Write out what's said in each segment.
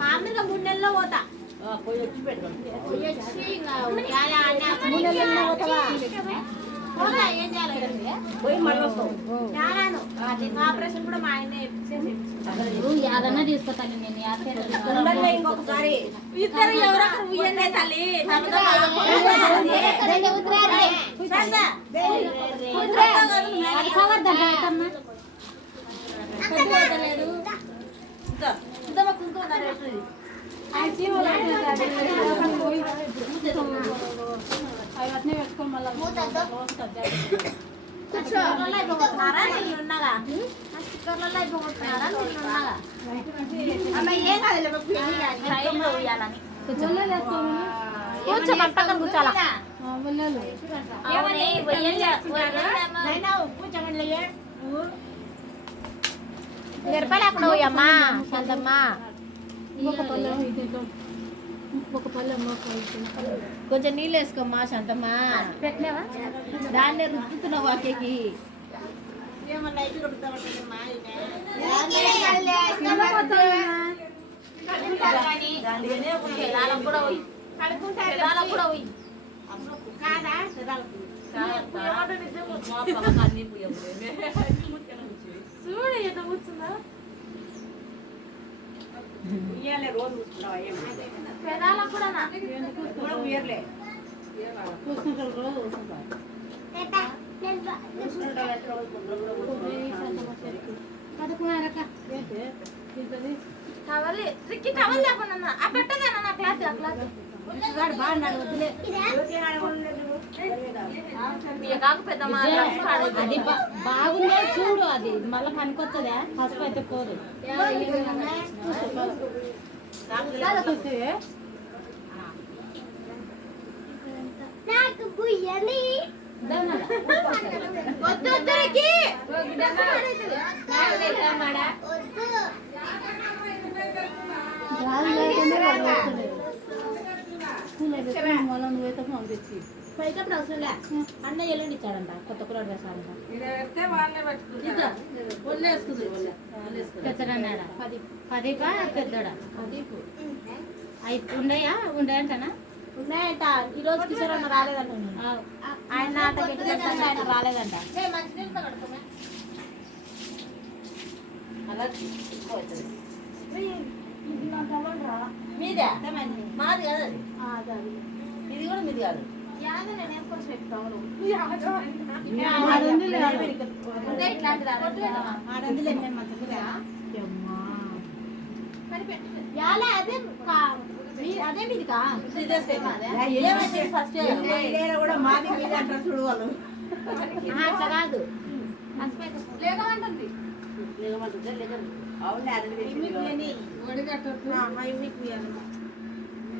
మామూలుగా మూడు నెలల్లో పోతా పోయి వచ్చి పెడదాం. ఇంకా యాదన్నా తీసుకొస్తాను నేను ఇంకొకసారి. ఇద్దరు ఎవరొకరు ఉయ్యండి తల్లి. తమతో కాదు. ట్రైన్లో ఉయ్యాలని. కొంచెం పక్కన కూర్చోాలా ఏమని నైనా కూర్చోండి పోయమ్మా శాంతమ్మా కొంచెం నీళ్ళు వేసుకోమ్మా శాంతమ్మా పెట్టినావా? దాన్నే రుద్దుతున్నావు వాకేకి. చూడు ఎంత కూర్చుందా? ఇయ్యాలే రోజు చూసుకున్నావా ఏమి? పెదాలకు కూడా నా కూడా ఉయ్యర్లే చూసుకుంటావు ఎట్లా రోజు పొద్దున కూడా కూర్చున్నావు. టవల్ రిక్కి టవల్ లేకుండా ఆ పెట్టదేనా నా క్లాత్ ఆ క్లాత్ మీ కాకు పెద్దమ్మ డ్రెస్ పాడైతే. అది బాగుందే చూడు అది. మళ్ళీ పనికొచ్చదా పసుపు అయితే పోదు. వద్దు రిక్కి. డ్రెస్ పాడైతది. పైకప్పుడు అవసరం లే అన్న ఎల్లుండి ఇచ్చాడంట కొత్త కూడా డ్రెస్ అంట పెద్దడన్నాడా? పది పదిపా పెద్దోడా? అయి ఉండయా ఉండయంటనా ఉన్నాయంట. ఈ రోజు కిషోర్ అన్న రాలేదంట ఆయన పెట్టేసరికి ఆయన రాలేదంట. అలా తీసుకోవచ్చు మీదే? మాది కాదు. ఇది కూడా మీది కాదు. అదే కా- మీ- అదే మీది కా ఏమైతే ఫస్ట్ కూడా మాది మీది అంటారు చూడు వాళ్ళు అట్లా కాదు లేదంటుంది లేగమంటుంటే లేగదు అవును అది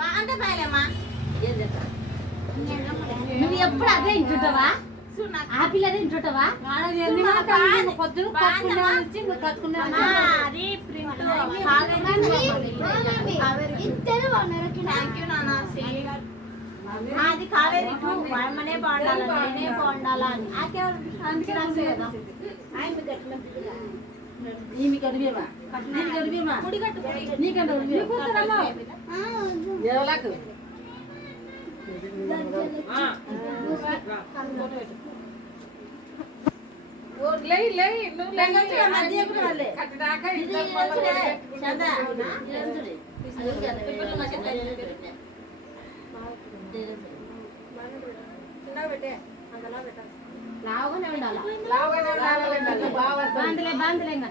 మా ఇట్లా పెట్టిన క్రాస్ అవి కళ్ళ కూర్చున్నారు కళ్ళ కూర్చుందా వీడియోలో అంటే పైలేమ్మా నువ్వు ఎప్పుడు అదే ఇంటుంటావా ఆపిల్ అదే ఇంటుంటావా అది ప్రింట్. నాన్న అది కావేరి టూ. మనే బాగుండాలి? నేనే బాగుండాలా అని. ఆకే రాసే కదా ఈమె కడివేమా ఎవలాకు లావుగానే ఉండాలా? బాంధలే బాంధలే ఇంకా.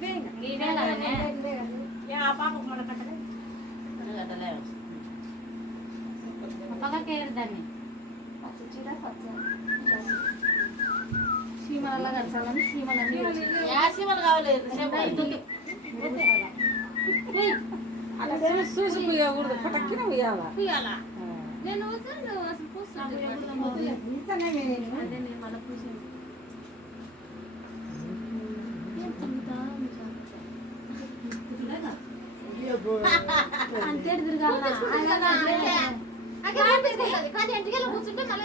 కదనే. ఆ పాపకు మన కట్టలే అది కట్టలే. పక్కకి ఏరుదాన్ని చీమలలో కడతామని చీమలన్నీ అలా చూసి పోయకూడదు పటక్కిన పోయాలా తీయాలా? నేను అసలు పూస్తాను. అదే నేను మళ్ళీ పూసాను. అంతే. కానీ కూర్చుంటే మళ్ళీ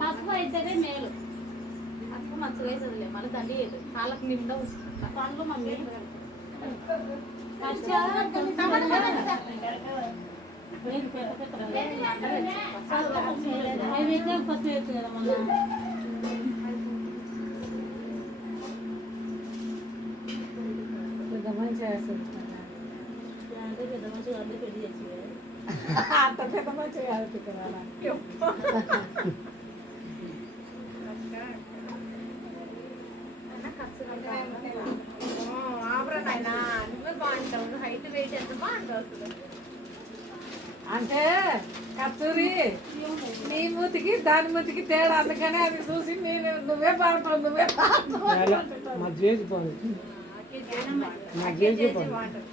పసుపు అయితేనే మేలు. పసుపు మంచిగా అవుతుందిలే మళ్ళీ దండి వేయదు. కాళ్ళకి నిండా. పండ్లు మమ్మీ. అయితే ఫస్ట్ వేయచ్చు కదా మళ్ళీ పెద్ద మనిషి వేస్తుంది. అంటే పెద్ద మనిషి అంటే పెళ్ళి చేసి అంత పెద్ద మనిషి కాదు పిల్లగాడ. హైట్ వెయిట్ ఎంత బాగుంటుంది అంటే కస్తూరి నీ మూతికి దాని మూతికి తేడా అందుకనే అది చూసి నేను నువ్వే పాడతావు నువ్వే? మా చేసి మా చేసే పని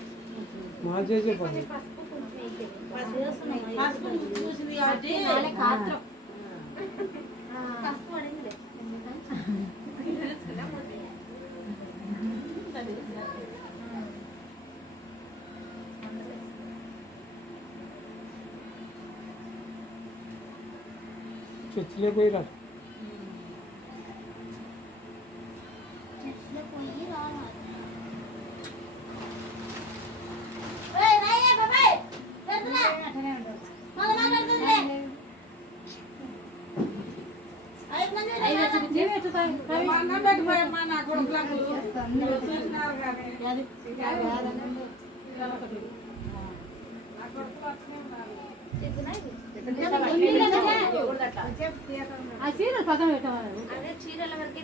మా చేసే పసుపు చూసింది కాబట్టి ఐదు మంది రాయే. మా అన్నం పెట్టిపోయమ్మా నా కొడుకులకు. చూసినారు కానీ నా కొడుకులు అట్లనే ఉన్నారు. చెప్పినా ఇది? ఆ చీరలు పక్కన పెట్టవాలి అదే చీరల వరకే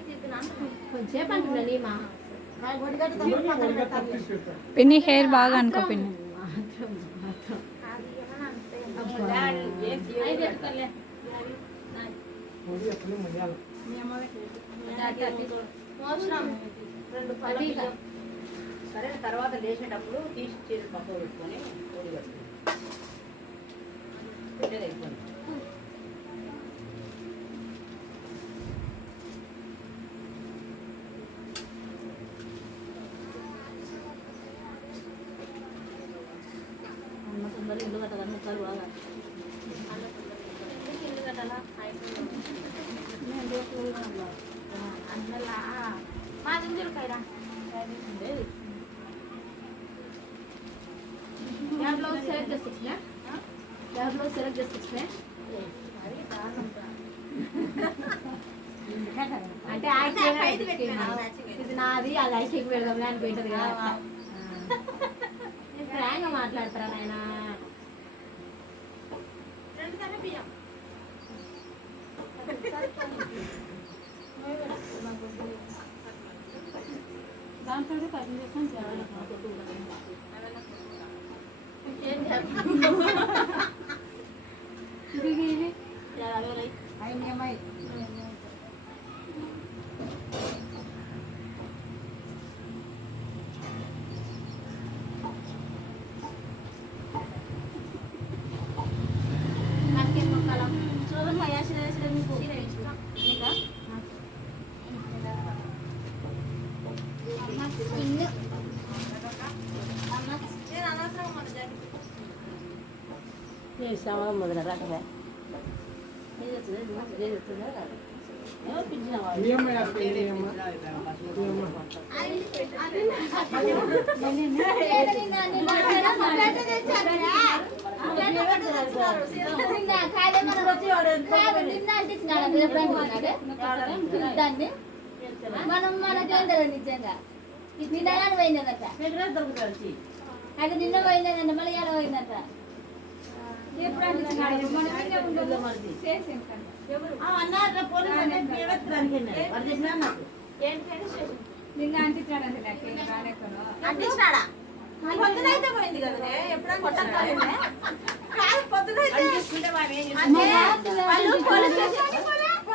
కొంచెంసేపు అంటున్నా నీమా పిన్ని హెయిర్ బాగా అనుకో పిన్ని. సరే తర్వాత లేచేటప్పుడు తీసి చీర పెట్టుకొని సెలెక్ట్. అంటే ఇది నాది అది ఐసీకి పెడదాం అని పోయింటది కదా. ఫ్రాంక్గా మాట్లాడతారా నాయన? 你那番茄还有好多豆芽，来来，你天天。అమ్మ. మీ అమ్మ. దాన్ని మనం మనకేం తెలియదు నిజంగా ఎక్కడ దొరుకుతారు వచ్చి? అది నిన్న పోయిందంట మళ్ళీ ఎలా పోయిందట నిన్న అంటించాడండి నాకు ఏం రాలేకను అంటించినాడా? పొద్దునైతే పోయింది కదనే, ఎప్పుడైనా? కాదు, పొద్దునైతే. వాళ్ళు పోలీస్ స్టేషన్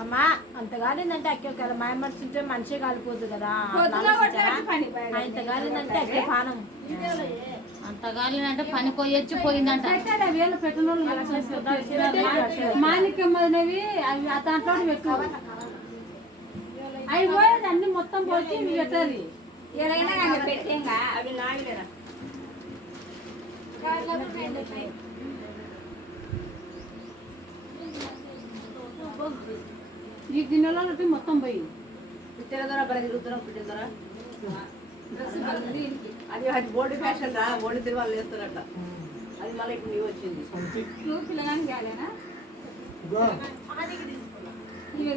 అమ్మా అంత గాలిందంటే అక్క మాయ మనిషి ఉంటే మనిషి కాలిపోదు కదా. పొద్దున కొట్టినట్టు పని పైన. అంత గాలిందంటే అక్క పానం. అంత గాలినంటే పని పోయొచ్చి పోయిందంట. మాణిక్యం అవి దాంట్లో ఎక్కువ అవి పోయేది అన్ని మొత్తం పోసి ఇవి పెట్టాలి. ఈ గిన్నెలో మొత్తం పోయి. పుట్టిన ద్వారా బలి తిరుగుతున్నాం పుట్టిన ద్వారా అది అది బోర్డు ఫ్యాషన్ రా బోర్డు తిరిగి వాళ్ళు వేస్తారట అది మళ్ళీ ఇప్పుడు నీవు వచ్చింది. నువ్వు పిల్లగానికి కాలేనా?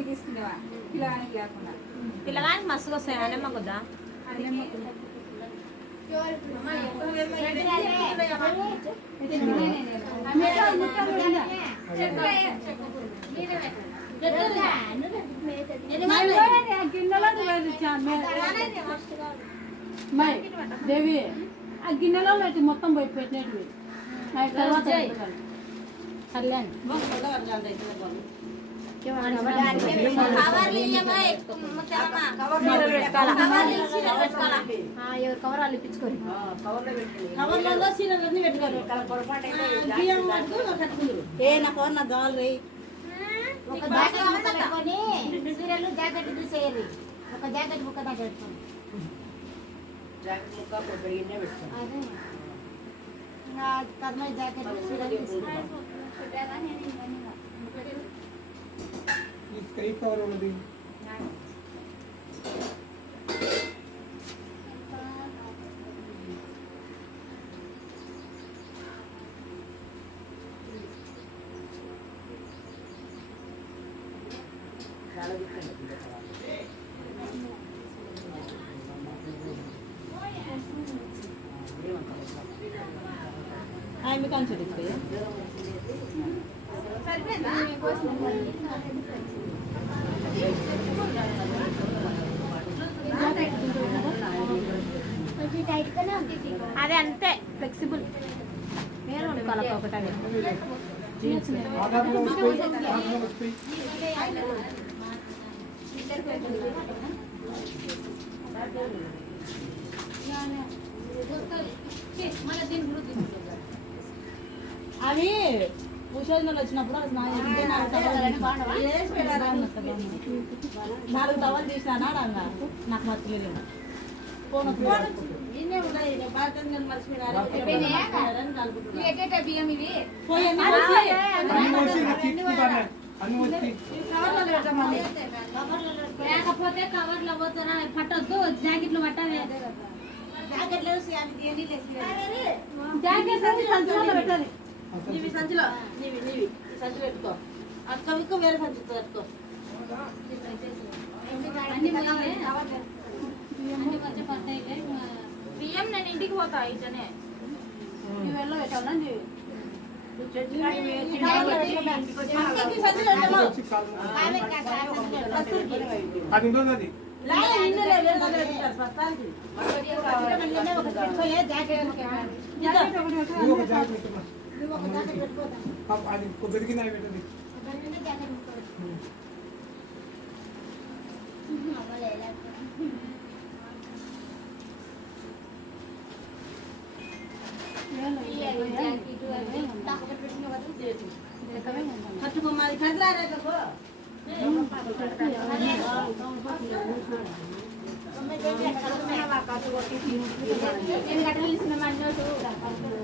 తీసుకునేవా పిల్లగానికి కాకుండా. పిల్లగానికి మస్తుగా వస్తాయనే మాకు వద్దా? ఆ గిన్నెలో మే- దేవి ఆ గిన్నెలో పెట్టి మొత్తం పోయి పెట్టినవి తర్వాత ఎవరు కవర్ వాళ్ళు ఇప్పించుకోరు కవర్లలో పెట్టుకోరు. ఏ నా కవర్ నా కావాలి రే ఒక జాకెట్ చీరలు జాకెట్ తీసేయాలి. ఒక జాకెట్ ముక్క దాకా పెట్టుకోండి జాకెట్ ముక్క పెరిగినే పెట్టుకోండి అదే ఇంకా కర్మయ్య జాకెట్ చీరలు తీసుకోవాలి ఈ స్కై కవర్ ఉన్నది చాలా different. ఆమె కంచు తీసుకురా అదే అంతే. ఫ్లెక్సిబుల్ వండుకోవాలి ఒకటి ఆధార్లో వస్తాయి ఆధార్లో అవి భూషోజనాలు వచ్చినప్పుడు నాలుగు టవల్ వేసి పెట్టారు. నాలుగు టవల్ తీసినా రంగ నాకు మర్చిపోయి ఫోన్ ఇన్నే ఉన్నాయి ఇక భారతంగా మర్చిపోయినారు ఎట్టేట బియ్యం ఇవి పోయండి అన్ని నాకు వచ్చి లేకపోతే కవర్లో పోతున్నా పట్టొద్దు జాకెట్లు పట్టాలి జాకెట్లు జాకెట్ పెట్టాలి నీవి సంచిలో నీవి నీవి సంచిలో పెట్టుకో అటు కవికో వేరే సంచితో పెట్టుకో బియ్యం నేను ఇంటికి పోతా ఇటనే నువ్వు వెళ్ళ పెట్టావునా నీవి జాకెట్ పాప అది పెరిగిన పెట్టది కట్టుకోమాది కదలారే కదా ఎందుకంటే సినిమా అన్నట్టు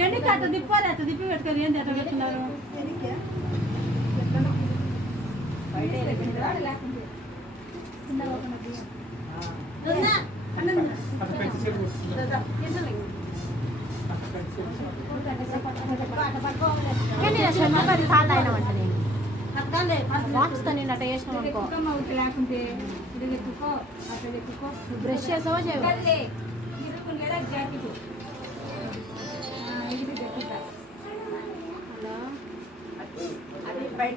ఎందుకు అట్ట తిప్పారు అట్ట తిప్పి పెట్టుకోరు ఏంటి అట్ట పెట్టుకున్నారు పట్టుకోవాలి కానీ రసం మరి చాలా అయినా ఉంటుంది బాక్స్తో నేను అట్ట చేసినాం అనుకో. బ్రష్ చేసావా బయట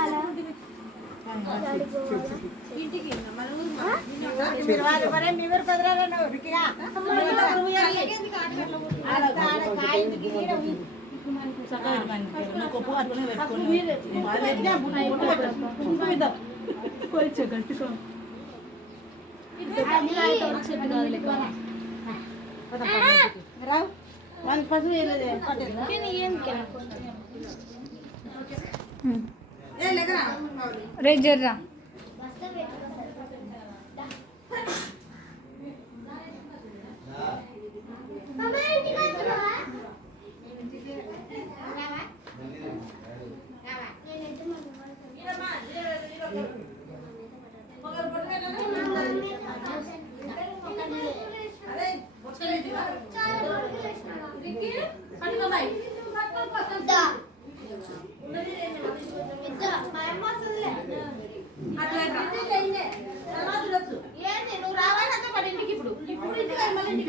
మీరు వాళ్ళు మరే మీ ఊరు కుదరాలన్న ఉరికిగా కొంచెం గట్టుకో రావు వాళ్ళు పసుపు వేయలేదు రే జర్రా Mama!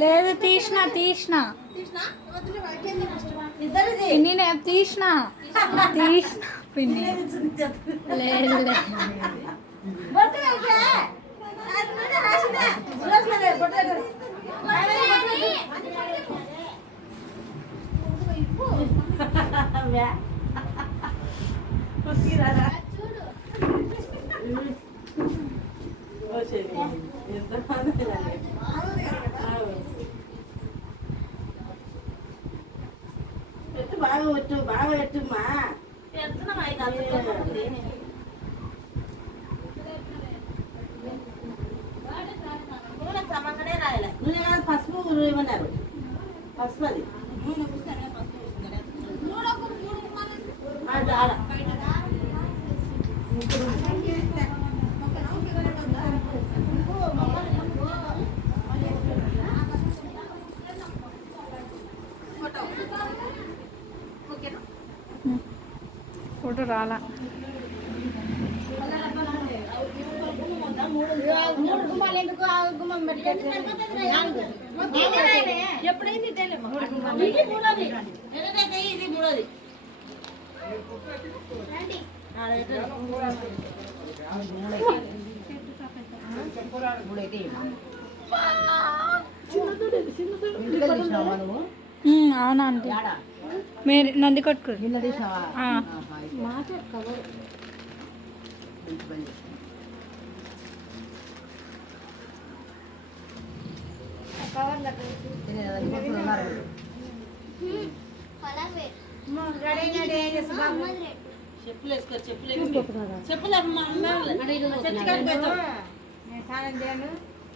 లేదు తీసిన తీసిన పిన్ని నేను తీసిన తీసిన పిన్ని లేదు లేదు ఫోటో రాలా. మూడు గుమ్మాలు ఎందుకు ఆ గుమ్మం పెట్టుకోవచ్చు అవునా ఆంటీ మీరు నంది కొట్టుకురు ఆ. చెప్పులు వేసుకో చెప్పులు వేసుకో. చెప్పులు అమ్మ కాడికి పోతాం